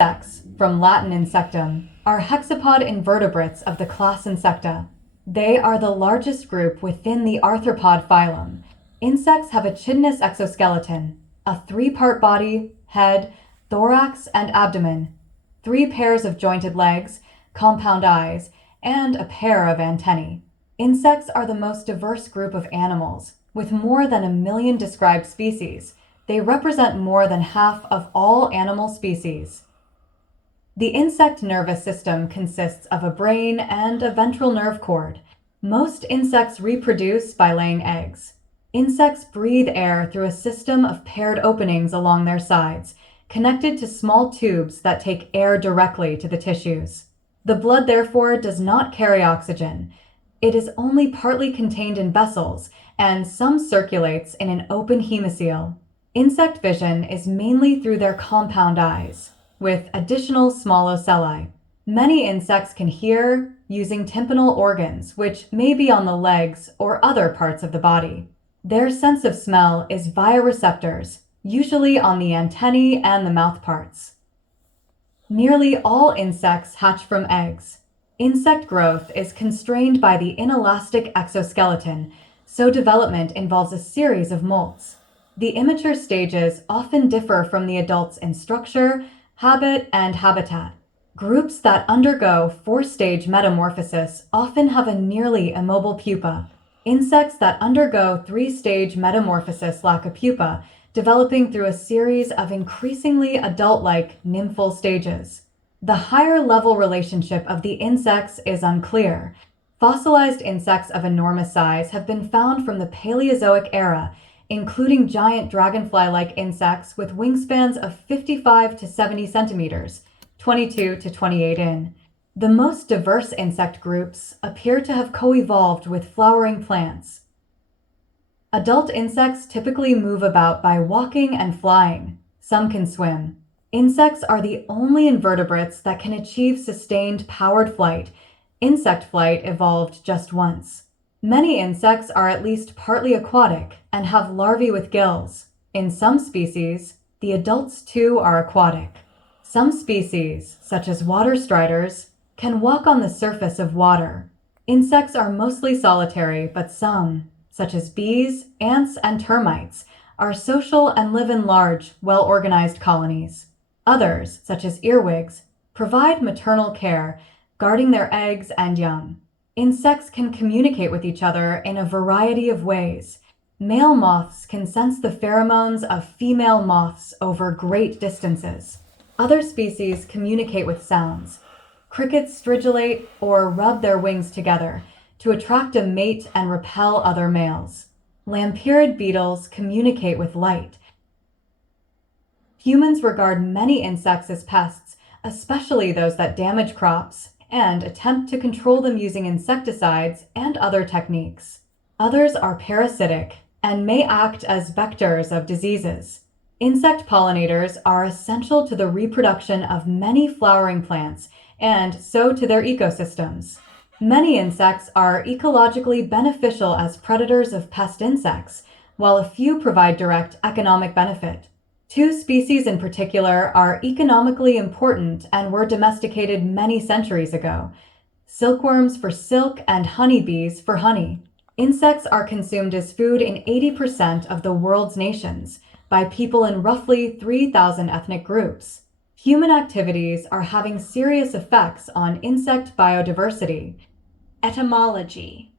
Insects, from Latin insectum, are hexapod invertebrates of the class Insecta. They are the largest group within the arthropod phylum. Insects have a chitinous exoskeleton, a three-part body, head, thorax, and abdomen, three pairs of jointed legs, compound eyes, and a pair of antennae. Insects are the most diverse group of animals, with more than 1 million described species. They represent more than half of all animal species. The insect nervous system consists of a brain and a ventral nerve cord. Most insects reproduce by laying eggs. Insects breathe air through a system of paired openings along their sides, connected to small tubes that take air directly to the tissues. The blood, therefore, does not carry oxygen. It is only partly contained in vessels, and some circulates in an open hemocoel. Insect vision is mainly through their compound eyes, with additional small ocelli. Many insects can hear using tympanal organs, which may be on the legs or other parts of the body. Their sense of smell is via receptors, usually on the antennae and the mouth parts. Nearly all insects hatch from eggs. Insect growth is constrained by the inelastic exoskeleton, so development involves a series of molts. The immature stages often differ from the adults in structure, habit, and habitat. Groups that undergo 4-stage metamorphosis often have a nearly immobile pupa. Insects that undergo 3-stage metamorphosis lack a pupa, developing through a series of increasingly adult-like nymphal stages. The higher-level relationship of the insects is unclear. Fossilized insects of enormous size have been found from the Paleozoic era, including giant dragonfly-like insects with wingspans of 55 to 70 centimeters, 22 to 28 in. The most diverse insect groups appear to have co-evolved with flowering plants. Adult insects typically move about by walking and flying. Some can swim. Insects are the only invertebrates that can achieve sustained powered flight. Insect flight evolved just once. Many insects are at least partly aquatic and have larvae with gills. In some species, the adults too are aquatic. Some species, such as water striders, can walk on the surface of water. Insects are mostly solitary, but some, such as bees, ants, and termites, are social and live in large, well-organized colonies. Others, such as earwigs, provide maternal care, guarding their eggs and young. Insects can communicate with each other in a variety of ways. Male moths can sense the pheromones of female moths over great distances. Other species communicate with sounds. Crickets stridulate or rub their wings together to attract a mate and repel other males. Lampirid beetles communicate with light. Humans regard many insects as pests, especially those that damage crops, and attempt to control them using insecticides and other techniques. Others are parasitic and may act as vectors of diseases. Insect pollinators are essential to the reproduction of many flowering plants and so to their ecosystems. Many insects are ecologically beneficial as predators of pest insects, while a few provide direct economic benefit. 2 species in particular are economically important and were domesticated many centuries ago: silkworms for silk and honeybees for honey. Insects are consumed as food in 80% of the world's nations by people in roughly 3,000 ethnic groups. Human activities are having serious effects on insect biodiversity. Etymology.